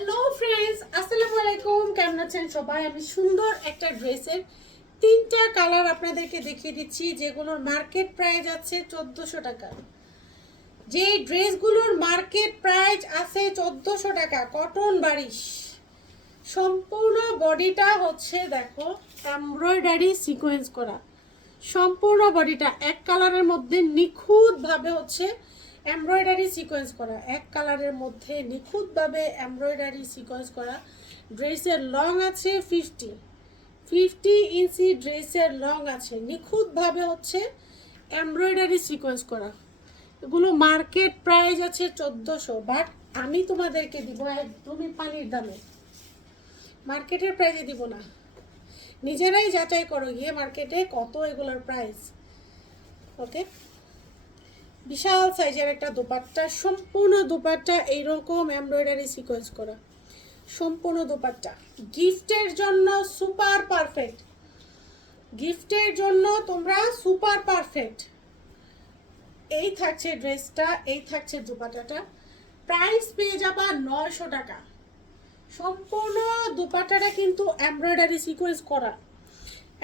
Hello friends আসসালামু আলাইকুম। কেমন আছেন সবাই? আমি সুন্দর একটা ড্রেসের তিনটা কালার আপনাদেরকে দেখিয়ে দিচ্ছি, যেগুলোর মার্কেট প্রাইস আছে চোদ্দোশো টাকা। যে ড্রেসগুলোর মার্কেট প্রাইস আছে চোদ্দোশো টাকা কটন বারিশ। সম্পূর্ণ বডিটা হচ্ছে, দেখো এমব্রয়ডারি সিকোয়েন্স করা। সম্পূর্ণ বডিটা এক কালারের মধ্যে নিখুঁতভাবে হচ্ছে এমব্রয়ডারি সিকোয়েন্স করা। এক কালারের মধ্যে নিখুঁতভাবে এমব্রয়ডারি সিকোয়েন্স করা। ড্রেসের লং আছে ফিফটি। ফিফটি ইঞ্চি ড্রেসের লং আছে। নিখুঁতভাবে হচ্ছে এমব্রয়ডারি সিকোয়েন্স করা। এগুলো মার্কেট প্রাইস আছে চোদ্দোশো, বাট আমি তোমাদেরকে দিব একদমই পানির দামে। মার্কেটের প্রাইসে দিব না। নিজেরাই যাচাই করো গিয়ে মার্কেটে কত এগুলোর প্রাইস। ওকে? বিশাল সাইজের একটা দোপাট্টা, সম্পূর্ণ দোপাট্টা এইরকম এমব্রয়ডারি সিকোয়েন্স করা। সম্পূর্ণ দোপাট্টা। গিফটের জন্য সুপার পারফেক্ট গিফটের জন্য তোমরা সুপার পারফেক্ট এই থাকছে ড্রেসটা, এই থাকছে দোপাট্টাটা। প্রাইস পেয়ে যাবা নয়শো টাকা। সম্পূর্ণ দুপাট্টাটা কিন্তু এমব্রয়ডারি সিকোয়েন্স করা।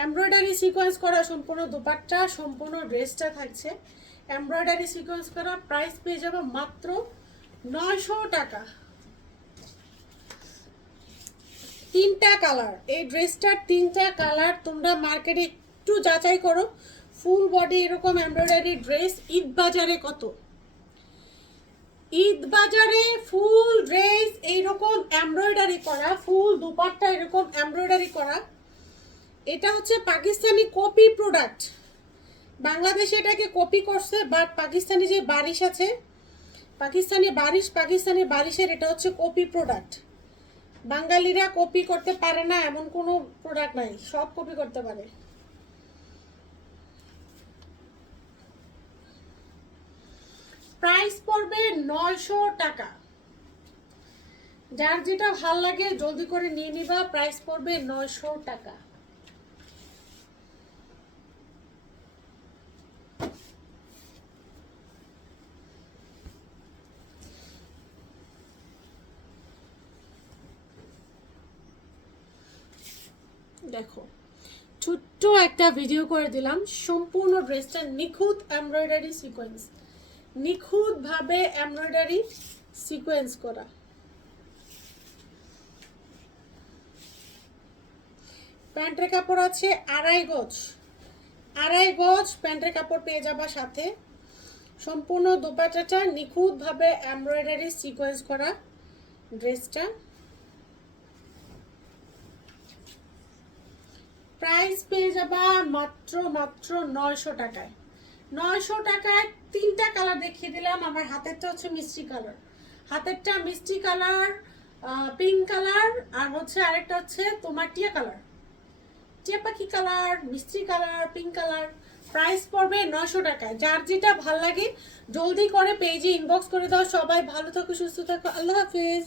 এমব্রয়ডারি সিকোয়েন্স করা, সম্পূর্ণ দুপাট্টা, সম্পূর্ণ ড্রেসটা থাকছে। এমব্রয়ডারি সিকোয়েন্স করা প্রাইস পেয়ে যাবে মাত্র নয়শো টাকা। তিনটা কালার, এই ড্রেসটার তিনটা কালার তোমরা মার্কেটে একটু যাচাই করো। ফুল বডি এরকম এমব্রয়ডারি ড্রেস, ঈদ বাজারে কত? ঈদ বাজারে ফুল ড্রেস এইরকম এমব্রয়ডারি করা, ফুল দুপাট্টা এরকম এমব্রয়ডারি করা। এটা হচ্ছে পাকিস্তানি কপি প্রোডাক্ট। বাংলাদেশে এটাকে কপি করছে বাট পাকিস্তানি যে বারিশ আছে, পাকিস্তানি বারিশ, পাকিস্তানি বারিশের এটা হচ্ছে কপি প্রোডাক্ট বাঙালিরা কপি করতে পারে না, এমন কোনো প্রোডাক্ট নাই, সব কপি করতে পারে। প্রাইস পড়বে নয়শো টাকা। যার যেটা ভালো লাগে, জলদি করে নিয়ে নিবা প্রাইস পড়বে নয়শো টাকা। দেখো। ছোট্ট একটা ভিডিও করে দিলাম। সম্পূর্ণ ড্রেসটা নিখুঁত এমব্রয়ডারি সিকোয়েন্স নিখুঁতভাবে এমব্রয়ডারি সিকোয়েন্স করা। প্যান্টের কাপড় আছে আড়াই গজ। আড়াই গজ প্যান্টের কাপড় পেয়ে যাবা সাথে। সম্পূর্ণ দোপাটাটা নিখুঁতভাবে এমব্রয়ডারি সিকোয়েন্স করা ড্রেসটা। প্রাইস পেয়ে যাবা মাত্র মাত্র নয়শো টাকায়। নয়শো টাকায় তিনটা কালার দেখিয়ে দিলাম। আমার হাতেরটা হচ্ছে মিষ্টি কালার। হাতেরটা মিষ্টি কালার পিঙ্ক কালার, আর হচ্ছে আরেকটা হচ্ছে তোমার টিয়া কালার। টিয়া পাখি কালার, মিষ্টি কালার, পিঙ্ক কালার, প্রাইস পড়বে নশো টাকায়। যার যেটা ভালো লাগে, জলদি করে পেজে ইনবক্স করে দাও। সবাই ভালো থাকো, সুস্থ থাকো। আল্লাহ হাফিজ।